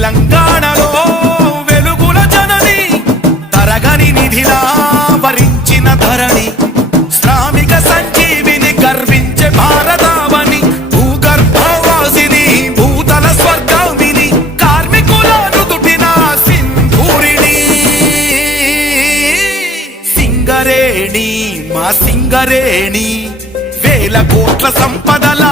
తెలంగాణలో వెలుగుల జనని తరగని నిధిలా వరించిన ధరణి శ్రామిక సంజీవిని గర్వించే భారతావని భూగర్భవాసిని భూతల స్వర్గామిని కార్మికుల నుదుటిన సింధూరిణి సింగరేణి మా సింగరేణి వేల కోట్ల సంపదల